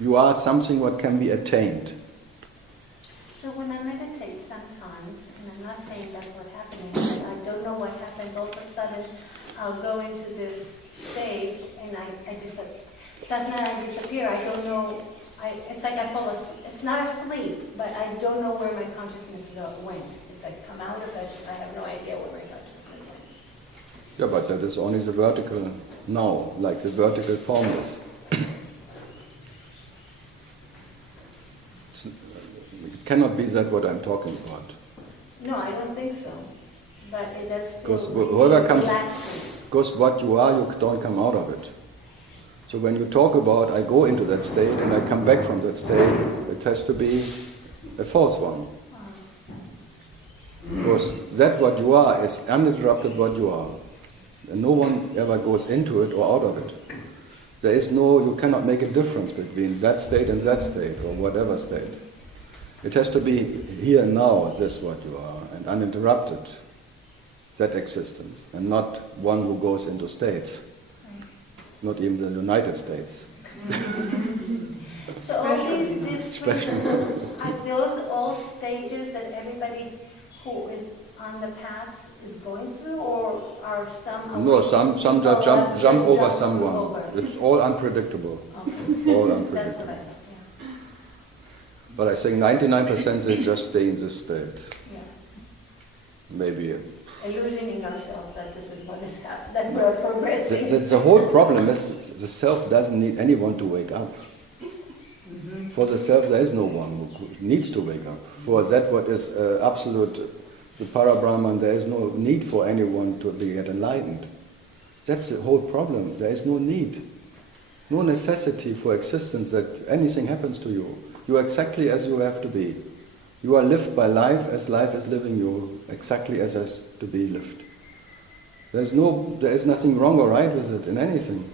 You are something what can be attained. So when I meditate sometimes, and I'm not saying that's what's happening, but I don't know what happens, all of a sudden I'll go into this state and I disappear. Suddenly I disappear, I don't know, it's like I fall asleep. It's not asleep, but I don't know where my consciousness went. It's like come out of it, I have no idea where my consciousness went. Yeah, but that is only the vertical now, like the vertical formless. It cannot be that what I'm talking about. No, I don't think so. But it does feel Because relaxing. Because what you are, you don't come out of it. So when you talk about, I go into that state and I come back from that state, it has to be a false one. Because that what you are is uninterrupted what you are. And no one ever goes into it or out of it. There is no, you cannot make a difference between that state and that state, or whatever state. It has to be here and now, this what you are, and uninterrupted, that existence, and not one who goes into states. Not even the United States. So all these different, are those all stages that everybody who is on the path is going through, or are some... No, some just jump over someone. It's all unpredictable. Okay. All That's unpredictable. what I thought, yeah. But I think 99% they just stay in this state. Yeah. Maybe. Illusioning ourselves that this is what is happening, that we're progressing. The whole problem is the self doesn't need anyone to wake up. For the self there is no one who needs to wake up. For that what is absolute, the Parabrahman, there is no need for anyone to get enlightened. That's the whole problem. There is no need. No necessity for existence that anything happens to you. You are exactly as you have to be. You are lived by life as life is living you, exactly as has to be lived. There is nothing wrong or right with it in anything.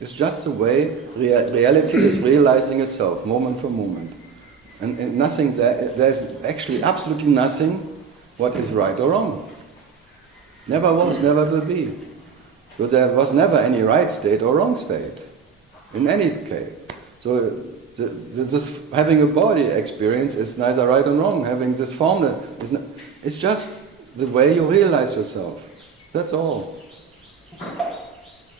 It's just the way reality is realizing itself, moment for moment. And nothing there's actually absolutely nothing what is right or wrong. Never was, never will be. So there was never any right state or wrong state, in any case. So this having a body experience is neither right or wrong. Having this form, it's just the way you realize yourself. That's all.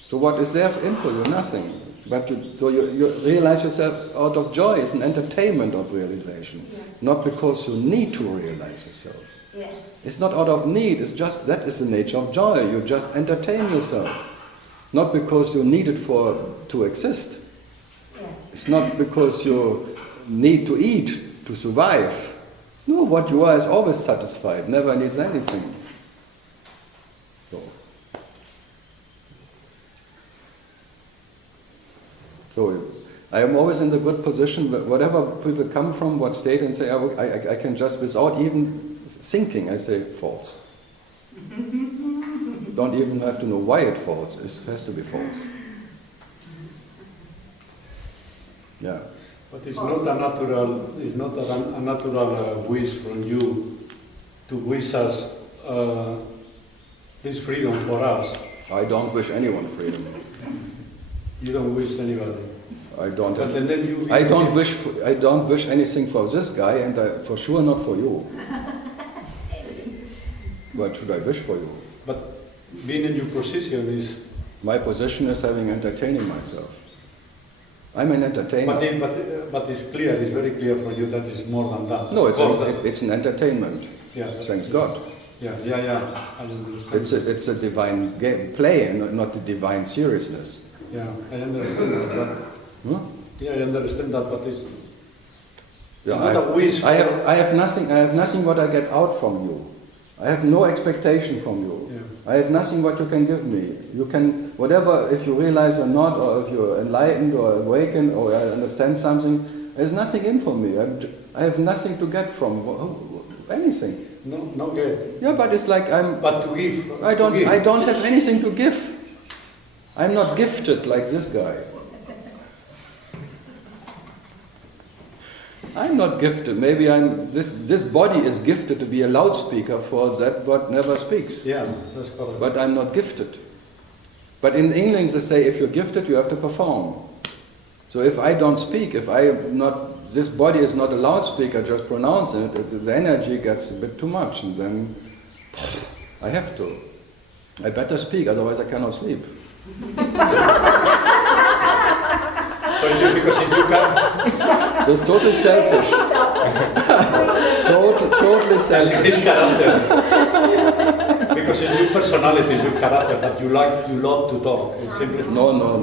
So what is there in for you? Nothing. But you realize yourself out of joy. It's an entertainment of realization. Yeah. Not because you need to realize yourself. Yeah. It's not out of need. It's just that is the nature of joy. You just entertain yourself. Not because you need it to exist. Yeah. It's not because you need to eat to survive. No, what you are is always satisfied, never needs anything. So I am always in the good position, whatever people come from, what state, and say, I can just, without even thinking, I say, false. Don't even have to know why it falls. It has to be false. Yeah. But it's not a natural wish from you to wish us this freedom for us. I don't wish anyone freedom. You don't wish anybody. I don't. But then you I don't wish anything for this guy, and for sure not for you. What should I wish for you? But being in your position is. My position is entertaining myself. I'm an entertainer. But it's clear. It's very clear for you that it's more than that. No, it's an entertainment. Yeah. Thanks God. Yeah. I understand. It's a divine play, and not the divine seriousness. Yeah, I understand that. Yeah, I understand that, but it's not a wish. I have nothing what I get out from you. I have no expectation from you. Yeah. I have nothing what you can give me. You can, whatever, if you realize or not, or if you're enlightened or awakened or understand something, there's nothing in for me. I have nothing to get from anything. No, not good. Yeah, but it's like I'm. But to give. I don't have anything to give. I'm not gifted like this guy. I'm not gifted. Maybe this body is gifted to be a loudspeaker for that what never speaks. Yeah, that's correct. But I'm not gifted. But in England they say if you're gifted you have to perform. So if I don't speak, if this body is not a loudspeaker, just pronounce it, the energy gets a bit too much, and then I have to. I better speak, otherwise I cannot sleep. So because if you can... So it's totally selfish. Totally selfish. It's character. Because it's your personality, your character, that you love to talk. It's simply... No. No?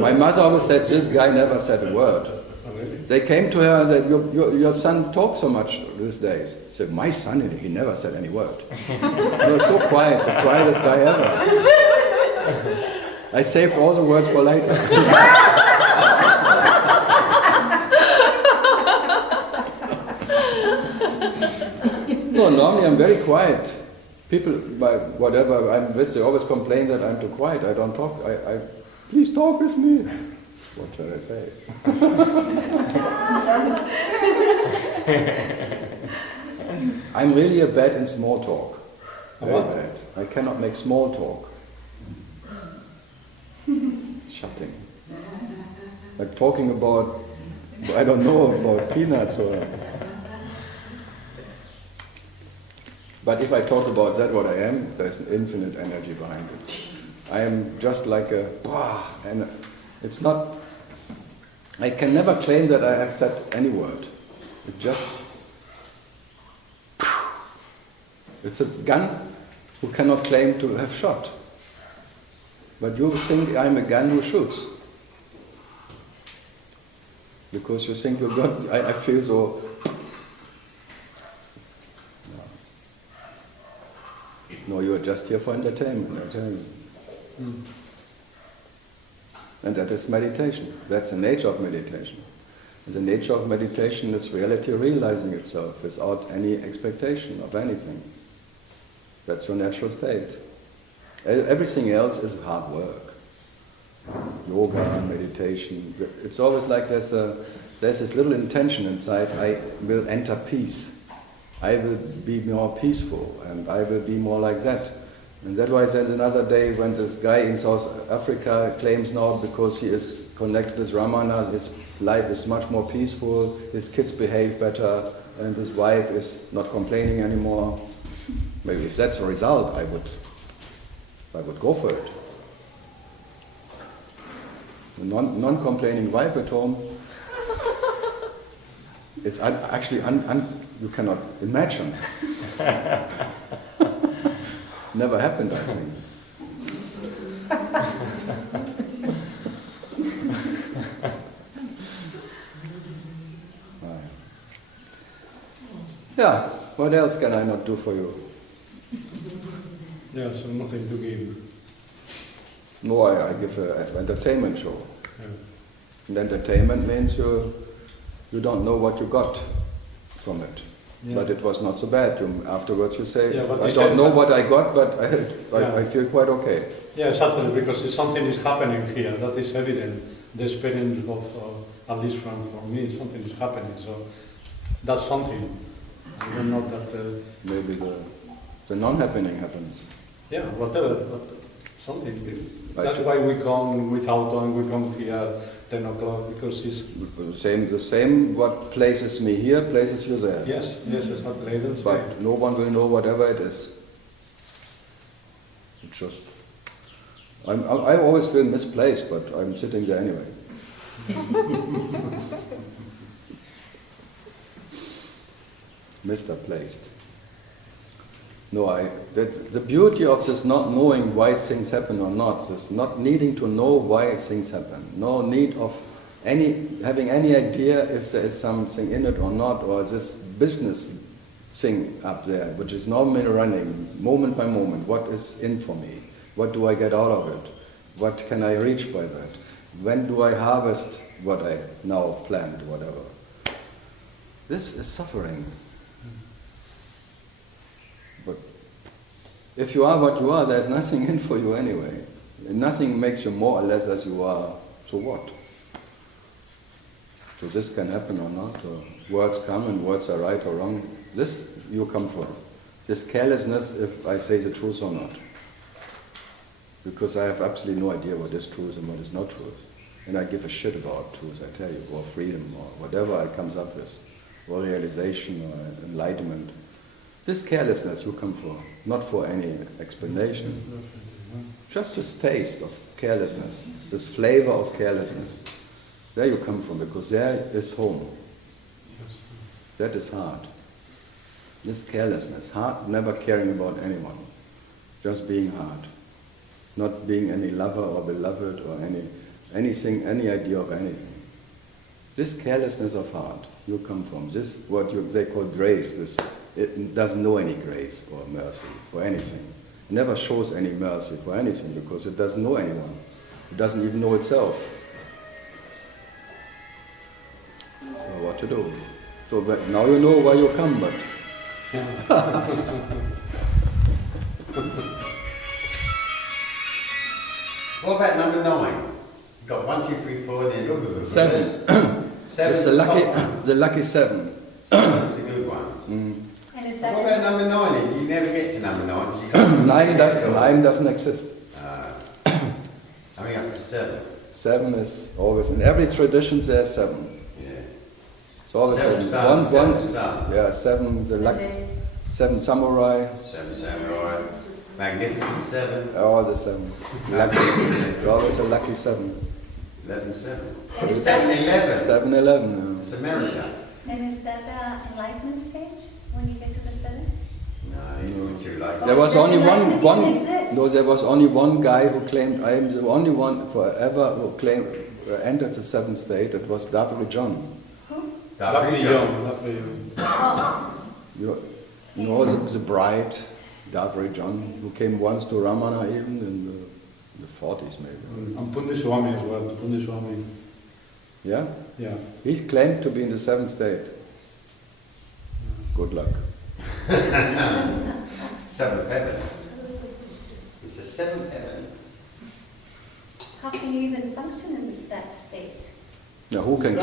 My mother always said, this guy never said a word. Oh, really? They came to her that your son talks so much these days. She said, my son, he never said any word. He was so quiet, the quietest guy ever. I saved all the words for later. No, normally I'm very quiet. People, by whatever I'm with, they always complain that I'm too quiet. I don't talk. Please talk with me. What shall I say? I'm really bad in small talk. Very bad. I cannot make small talk. Shutting. Like talking about, I don't know, about peanuts or... But if I talk about that, what I am, there's an infinite energy behind it. I am just like a... And it's not... I can never claim that I have said any word. It just... It's a gun who cannot claim to have shot. But you think I'm a gun who shoots. Because you think you're good. I feel so... No, you are just here for entertainment, I tell you. And that is meditation. That's the nature of meditation. And the nature of meditation is reality realizing itself without any expectation of anything. That's your natural state. Everything else is hard work. Yoga, meditation. It's always like there's this little intention inside, I will enter peace. I will be more peaceful, and I will be more like that. And that's why I said another day when this guy in South Africa claims now because he is connected with Ramana, his life is much more peaceful, his kids behave better, and his wife is not complaining anymore. Maybe if that's the result, I would go for it. A non-complaining wife at home, it's actually you cannot imagine. Never happened, I think. Yeah, what else can I not do for you? Yeah, so nothing to give. No, I give an entertainment show. Yeah. And entertainment means you don't know what you got from it. Yeah. But it was not so bad. Afterwards you say, Yeah, I don't know what I got, but I feel quite okay. Yeah, exactly, because something is happening here, that is evident. The experience of, at least for me, something is happening, so that's something. I don't know that... Maybe the non-happening happens. Yeah, whatever, but something. That's why we come without and we come here 10 o'clock, because it's... The same what places me here, places you there. Yes, exactly. But no one will know whatever it is. It's just... I always feel misplaced, but I'm sitting there anyway. Mr. Placed. No, that's the beauty of this not knowing why things happen or not, this not needing to know why things happen, no need of having any idea if there is something in it or not, or this business thing up there, which is normally running moment by moment. What is in for me? What do I get out of it? What can I reach by that? When do I harvest what I now plant, whatever? This is suffering. But if you are what you are, there's nothing in for you anyway. Nothing makes you more or less as you are, so what? So this can happen or not, or words come and words are right or wrong. This you come for. This carelessness if I say the truth or not. Because I have absolutely no idea what is truth and what is not truth. And I give a shit about truth, I tell you, or freedom, or whatever I comes up with, or realization, or enlightenment. This carelessness you come for, not for any explanation. Just this taste of carelessness, this flavor of carelessness. There you come from, because there is home. That is heart. This carelessness, heart never caring about anyone, just being heart. Not being any lover or beloved or anything, any idea of anything. This carelessness of heart you come from, this what they call grace, it doesn't know any grace or mercy for anything. It never shows any mercy for anything because it doesn't know anyone. It doesn't even know itself. So what to do? So but now you know why you come, but... What about number 9? You've got 1, 2, 3, 4, and then 7. 7. It's the lucky 7. 7's a good one. And is that What about number 9? You never get to number 9. So you can't 9 doesn't exist. Coming up to 7. 7 is always, in every tradition there's 7. Yeah. It's always 7. Yeah, 7, the lucky, 7 samurai. 7 samurai. Magnificent 7. All the 7. Lucky. It's always a lucky 7. 11, 7. And is 7-11. 7-11. It's America. And is that the enlightenment stage when you get to the 7? No, you're doing too late. There was Does only enlightenment one. even exist? No, there was only one guy who claimed, I am the only one forever who claimed entered the 7th state. It was Davri John. Davri John. You know the bride, Davri John, who came once to Ramana even in the 40s maybe. And Pundiswami as well. Pundiswami. Yeah? Yeah. He claimed to be in the 7th state. Good luck. 7th heaven. It's a 7th heaven. How can you even function in that state? Now who can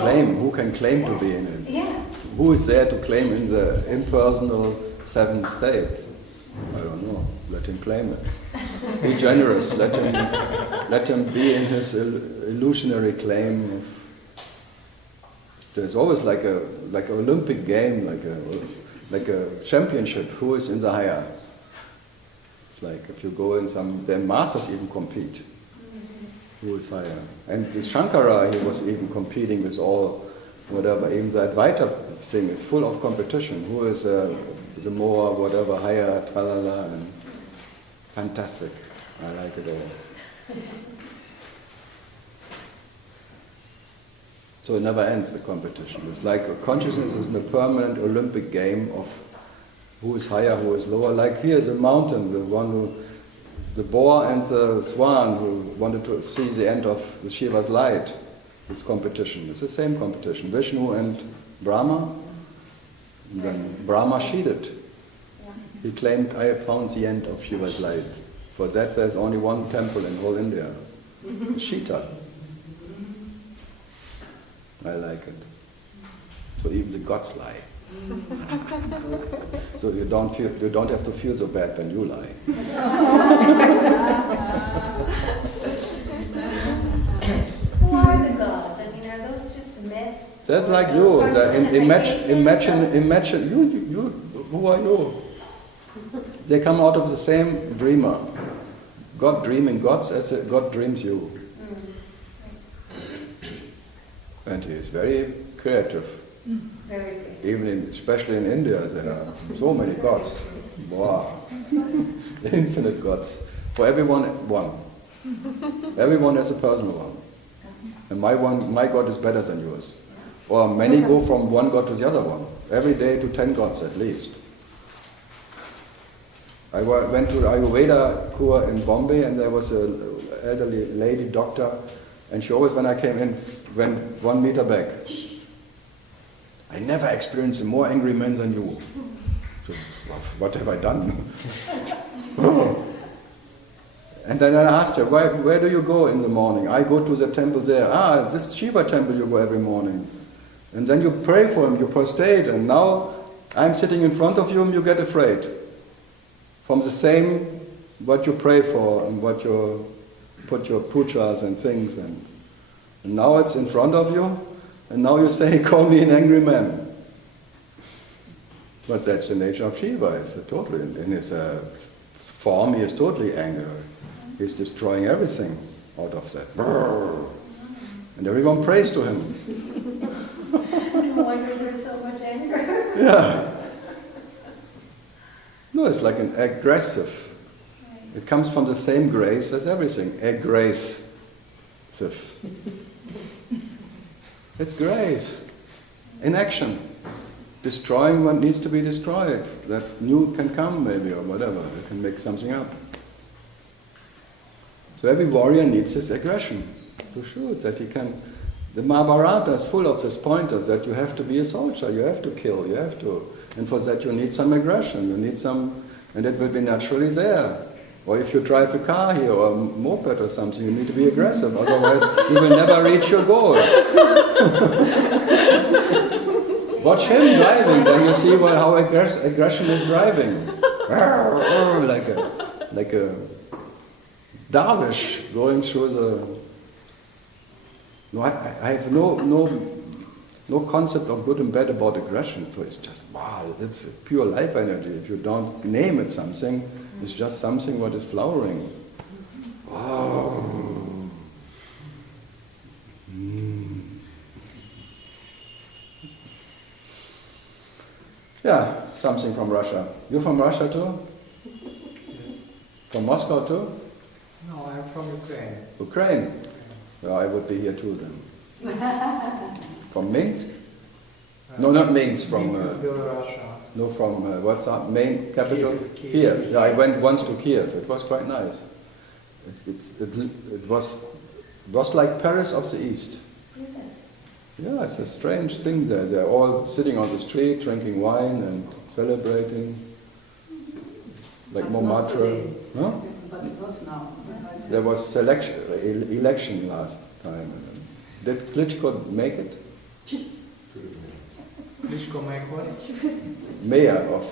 claim to be in it? Yeah. Who is there to claim in the impersonal 7th state? I don't know. Let him claim it. Be generous. Let him be in his illusionary claim of. There's always like an Olympic game, like a championship. Who is in the higher? It's like if you go in some, then masters even compete. Who is higher? And with Shankara, he was even competing with all, whatever. Even the Advaita thing is full of competition. Who is the more, whatever, higher, tralala, and fantastic. I like it all. So it never ends, the competition. It's like consciousness is in a permanent Olympic game of who is higher, who is lower. Like here is a mountain, the boar and the swan who wanted to see the end of the Shiva's light. This competition. It's the same competition. Vishnu and Brahma. And then Brahma cheated. He claimed, I have found the end of Shiva's light. For that there's only one temple in whole India. Shita. I like it. So even the gods lie. So you don't have to feel so bad when you lie. Who are the gods? I mean, are those just myths? That's like you. Imagine you. Who are you? They come out of the same dreamer. God dreaming gods as God dreams you. And he is very creative. Very good. Even especially in India, there are so many gods. Wow. Infinite gods. For everyone, one. Everyone has a personal one. And my God is better than yours. Or many go from one God to the other one. Every day to 10 gods at least. I went to Ayurveda Kur in Bombay, and there was an elderly lady doctor, and she always, when I came in, went 1 meter back. I never experienced a more angry man than you. So, what have I done? And then I asked her, where do you go in the morning? I go to the temple there. This Shiva temple you go every morning. And then you pray for him, you prostrate, and now I'm sitting in front of you and you get afraid. From the same, what you pray for and what you put your pujas and things and And now it's in front of you, and now you say, call me an angry man. But that's the nature of Shiva. It's totally, in his form, he is totally angry. He's destroying everything out of that. And everyone prays to him. No wonder there's so much anger. Yeah. No, it's like an aggressive. It comes from the same grace as everything. Aggressive. It's grace in action. Destroying what needs to be destroyed. That new can come maybe, or whatever. They can make something up. So every warrior needs his aggression to shoot, that he can. The Mahabharata is full of these pointers that you have to be a soldier, you have to kill, you have to. And for that you need some aggression, you need some, and it will be naturally there. Or if you drive a car here or a moped or something, you need to be aggressive, otherwise you will never reach your goal. Watch him driving, then you see how aggression is driving. like a dervish going through the... No, I have no concept of good and bad about aggression. So it's just, wow, it's pure life energy. If you don't name it something, it's just something what is flowering. Wow. Yeah, something from Russia. You're from Russia too? Yes. From Moscow too? No, I'm from Ukraine. Ukraine? Well, I would be here too then. From Minsk? No, not Minsk. From Minsk is Belarus. no, from what's that main capital? Kiev. Kiev. Yeah, I went once to Kiev. It was quite nice. It was like Paris of the East. Is it? Yeah, it's a strange thing there. They're all sitting on the street, drinking wine and celebrating, like But Montmartre. Huh? But not now. There was election last time. Did Klitschko make it? Klitschko make what? Mayor of.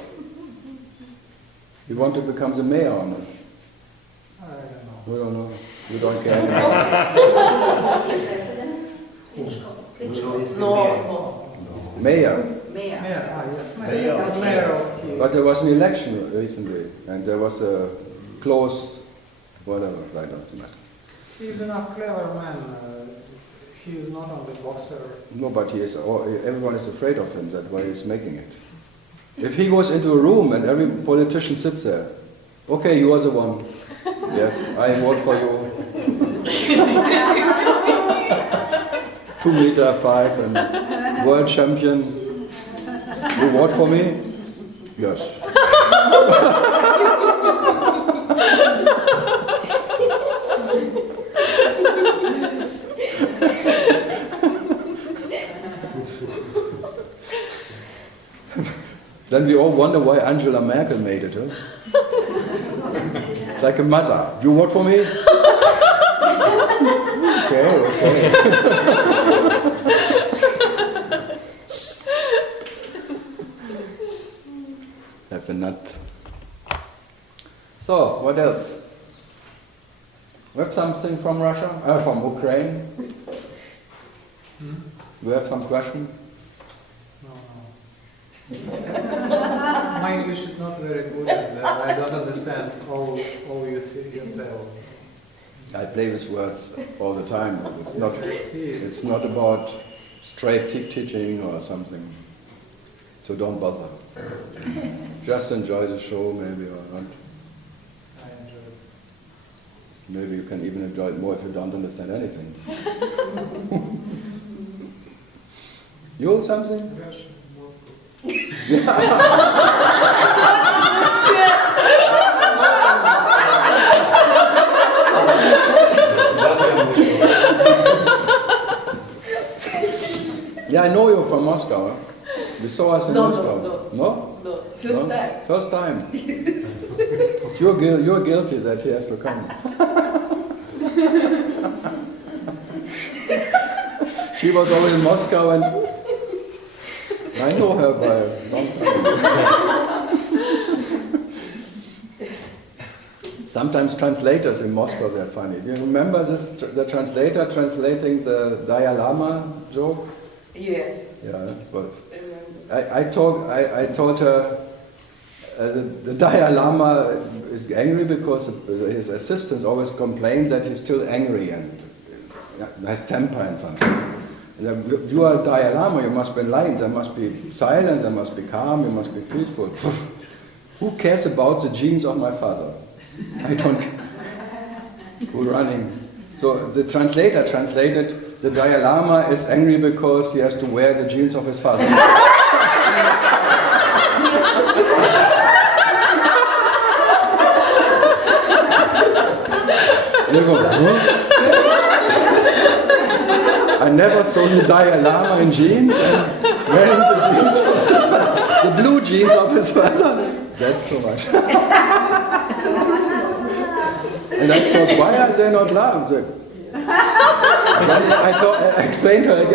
You want to become the mayor or not? I don't know. We don't know. You don't care anymore. President? No. Mayor. Mayor. Mayor, yes. Mayor. As mayor of Kiev. But there was an election recently, and there was a close, whatever, right, doesn't matter. He's enough clever man. He is not only boxer. No, but he is, everyone is afraid of him, that's why he's making it. If he goes into a room and every politician sits there, okay, you are the one. Yes, I vote for you. 2.5 m and world champion. You vote for me? Yes. Then we all wonder why Angela Merkel made it, huh? It's like a mother. You vote for me? Okay. Have a nut. So, what else? We have something from Russia? From Ukraine? We have some question? No. My English is not very good, and I don't understand all you tell. I play with words all the time. It's not. Yes, I see. It's not about straight teaching or something. So don't bother. Just enjoy the show, maybe, or not. I enjoy it. Maybe you can even enjoy it more if you don't understand anything. You something? Russian, Moscow. Yeah, I know you're from Moscow. Huh? You saw us in Moscow. No? No. First time. First time. It's you're guilty that he has to come. She was always in Moscow and I know her by a long time. Sometimes translators in Moscow, they're funny. Do you remember this, the translator translating the Dalai Lama joke? Yes. Yeah, but I told her the Dalai Lama is angry because his assistant always complains that he's still angry and has temper and something. And you are Dalai Lama, you must be enlightened, there must be silence, there must be calm, you must be peaceful. Who cares about the genes of my father? I don't care. Who's running? So the translator translated, the Dalai Lama is angry because he has to wear the genes of his father. You go, huh? I never saw the Dalai Lama in jeans and wearing the jeans, the blue jeans of his father. That's too much. And I thought, why are they not laughing? Then I explained to her,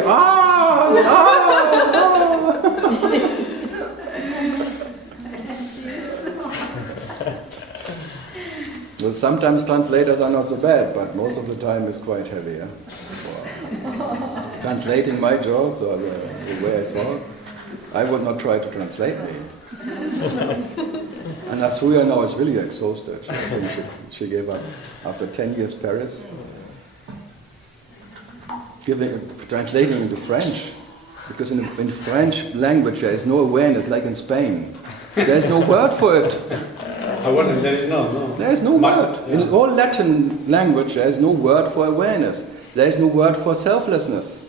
Well, sometimes translators are not so bad, but most of the time it's quite heavy. Yeah? Translating my jokes or the way I talk, I would not try to translate me. And Asuya now is really exhausted. I think she gave up after 10 years Paris. Translating into French. Because in French language there is no awareness like in Spain. There is no word for it. There is no. There is no word. Yeah. In all Latin language there is no word for awareness. There is no word for selflessness.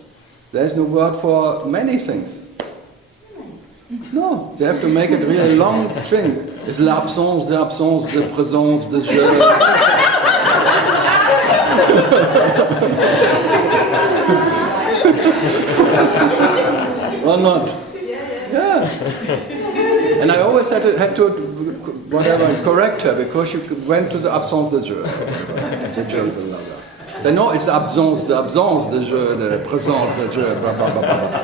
There is no word for many things. No, they have to make it really long string. It's l'absence de présence de je. Or not? Yeah. And I always had to correct her because she went to the absence de je. Say, no, it's the absence de je, the présence de je, blah, blah, blah, blah.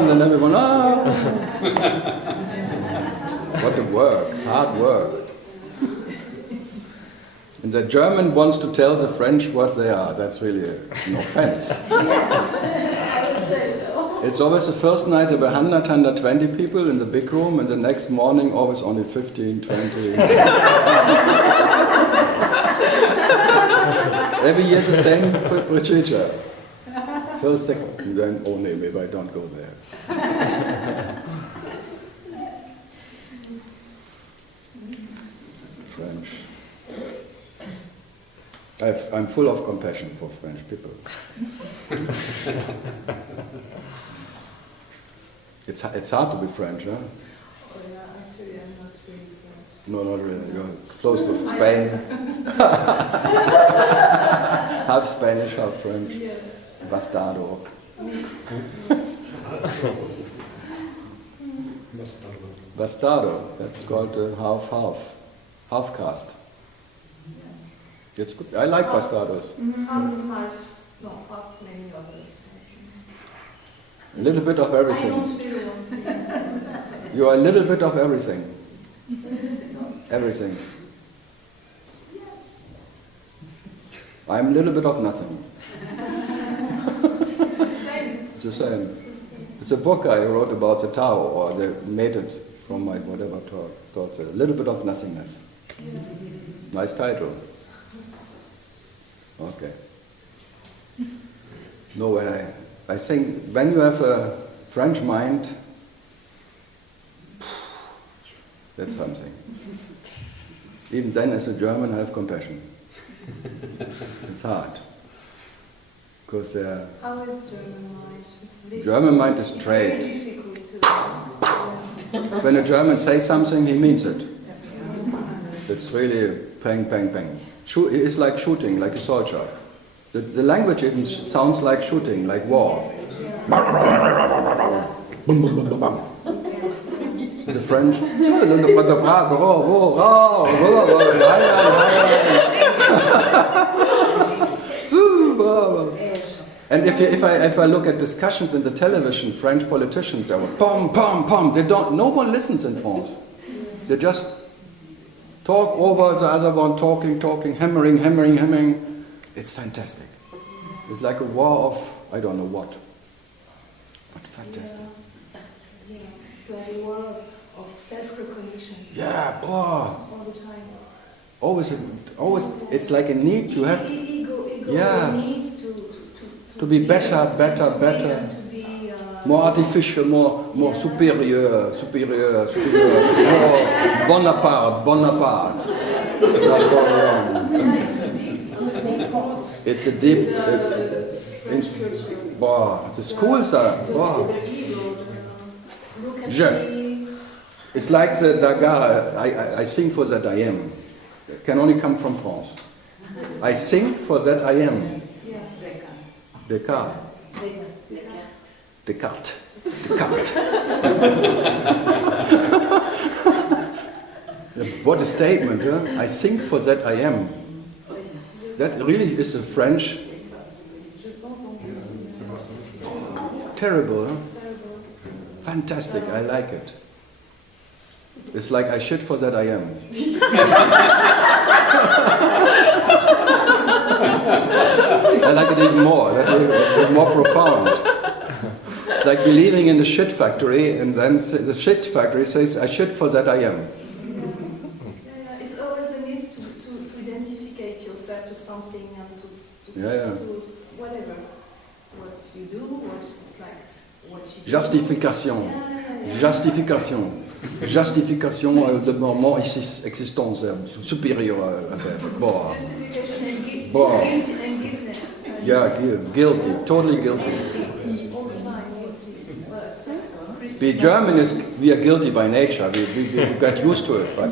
And then everyone, What a work, hard work. And the German wants to tell the French what they are. That's really an offense. It's always the first night there were 100, 120 people in the big room, and the next morning always only 15, 20. Every year the same procedure. First, second, then, oh no, maybe I don't go there. French. I'm full of compassion for French people. It's hard to be French, huh? Oh yeah, actually I'm not really French. No, not really. You're close to Spain. Half Spanish, half French. Yes. Bastardo. Bastardo. That's called half caste. It's good. I like bastardos. Half and half, no, half many others. A little bit of I everything. don't really want to. You are a little bit of everything. Everything. I'm a little bit of nothing. It's the same. It's the same. It's a book I wrote about the Tao, or they made it from my whatever thoughts. A little bit of nothingness. Nice title. Okay. No, I think when you have a French mind, that's something. Even then, as a German, I have compassion. It's hard. Because How is German mind? German mind is It's straight. very difficult to. When a German says something, he means it. It's really bang, bang, bang. It's like shooting, like a soldier. The language even sounds like shooting, like war. The French. And if I look at discussions in the television, French politicians, they go pom pom pom. No one listens in France. They just Talk over the other one, talking, hammering. It's fantastic. It's like a war of, I don't know what. But fantastic. Yeah, it's like a war of self-recognition. Yeah, boy. All the time. Always, it's like a need to have, Ego yeah, needs to be better. And to be, More artificial, more superior, more Bonaparte. It's a deep, the schools are, it's like the Daga, I sing for that I am. It can only come from France. I sing for that I am. Descartes. What a statement, huh? I sing for that I am. That really is a French. Terrible, huh? Fantastic, I like it. It's like I shit for that I am. I like it even more. It's more profound. It's like believing in the shit factory, and then the shit factory says, I shit for that I am. It's always the need to identify yourself to something and to whatever. What you do, what you Justification. Justification. Justification de mon existence supérieure à la Justification and guilt. Bon. Guilt and guiltness. Yeah, guilty, totally guilty. All the time. Well, The German is, we are guilty by nature, we got used to it, but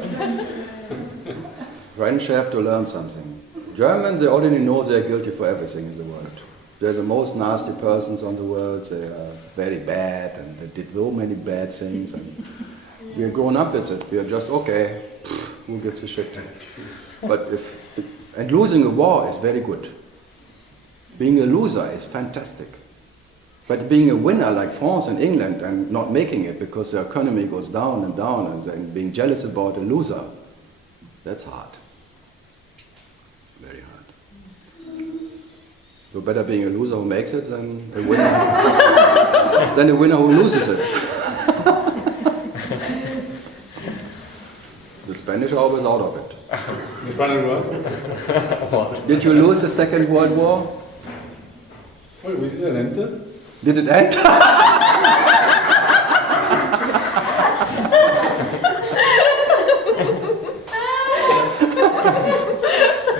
French have to learn something. German, they already know they are guilty for everything in the world. They're the most nasty persons on the world, they are very bad, and they did so many bad things, and we are grown up with it. We are just, okay, who gives a shit? But and losing a war is very good. Being a loser is fantastic. But being a winner like France and England and not making it because the economy goes down and down, and then being jealous about a loser, that's hard. Very hard. So better being a loser who makes it than a winner, than a winner who loses it. The Spanish are always out of it. The Spanish what? Did you lose the Second World War? Oh, we didn't enter? Did it end?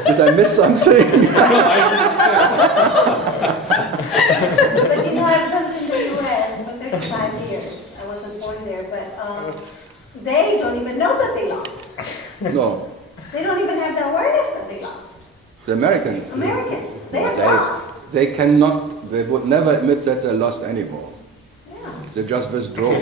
Did I miss something? But you know, I've lived in the U.S. for 35 years. I wasn't born there, but they don't even know that they lost. No. They don't even have the awareness that they lost. The Americans. Americans, they have lost. They cannot, they would never admit that they lost any war. Yeah. They just withdraw.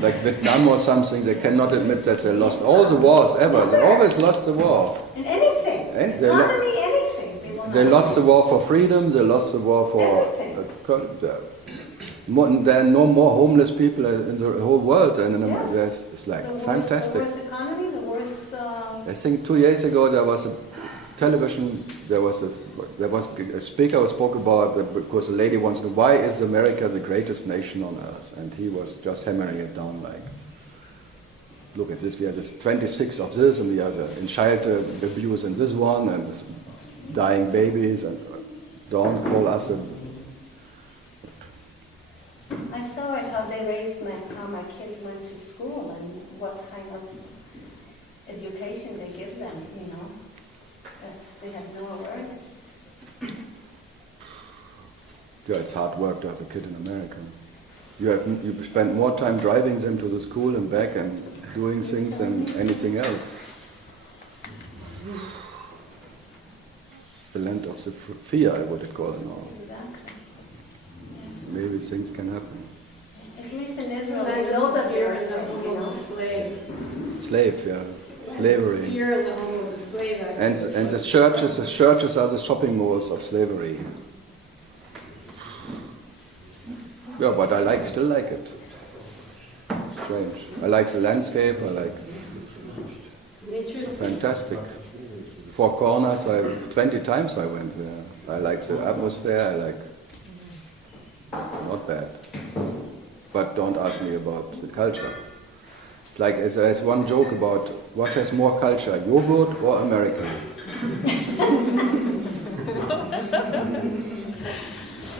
Like Vietnam or something, they cannot admit that they lost all the wars ever. They always lost the war. In anything, economy, anything. They lost the war for freedom, they lost the war for... There are no more homeless people in the whole world, and it's like fantastic. The worst economy, the worst... I think 2 years ago there was a television, there was a speaker who spoke about that because a lady wants to know why is America the greatest nation on earth, and he was just hammering it down like, look at this, we have this 26 of this, and we have in child abuse in this one, and dying babies, and don't call us a... I saw it, how they raised how my kids went to school and what kind of education they give them, you know, that they have no awareness. Yeah, it's hard work to have a kid in America. You spend more time driving them to the school and back and doing things than anything else. The land of the fear, I would call it now. Exactly. Maybe things can happen. At least in Israel, they know that they're a slave. Slave, yeah. Slavery. Fear in the home of the slave. And the churches are the shopping malls of slavery. Yeah, but I still like it. Strange. I like the landscape, I like Fantastic. Four Corners, 20 times I went there. I like the atmosphere, I like, not bad. But don't ask me about the culture. It's like, there's one joke about what has more culture, yogurt or America?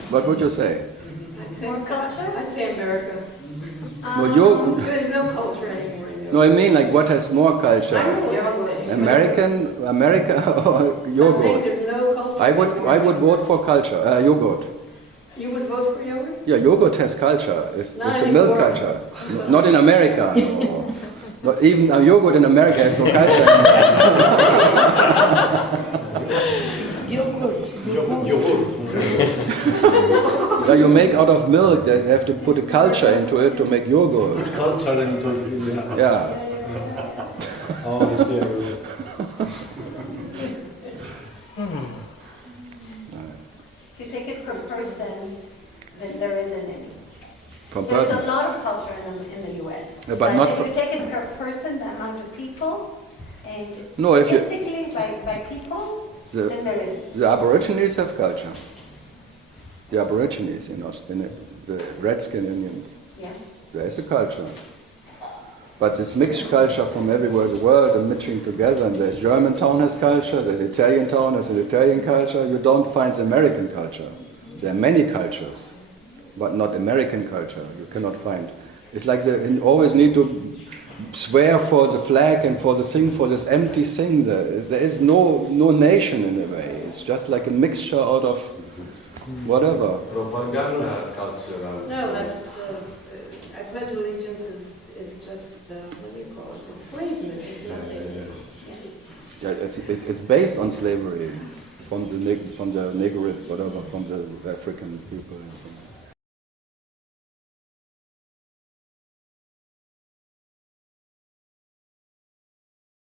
What would you say? More culture? I'd say America. There's no culture anymore in Europe. No, I mean like what has more culture? America or yogurt? There's no culture. I would vote for culture, yogurt. You would vote for yogurt? Yeah, yogurt has culture. It's a anymore. milk culture. Not in America. No. Not even yogurt in America has no culture. Yogurt. Yeah, you make out of milk, they have to put a culture into it to make yogurt. Culture into Yeah. Oh, I see. If you take it per person, then there isn't any. Per There's person. a lot of culture in the US. Yeah, but not if for- you take it per person, the amount of people, and No, if you- statistically by people, The, then there isn't. the Aborigines have culture. The Aborigines in the Redskin Indians. Yeah. There is a culture. But this mixed culture from everywhere in the world and mixing together, and there's Germantown has culture, there's Italian town has an Italian culture, you don't find the American culture. There are many cultures, but not American culture, you cannot find. It's like you always need to swear for the flag and for the thing, for this empty thing. There is no nation in a way, it's just like a mixture out of whatever. Propaganda culture. No, that's, I pledge allegiance is just, what do you call it? Enslavement, it's nothing. Yeah, it's based on slavery from the Negroid, whatever, from the African people and so on.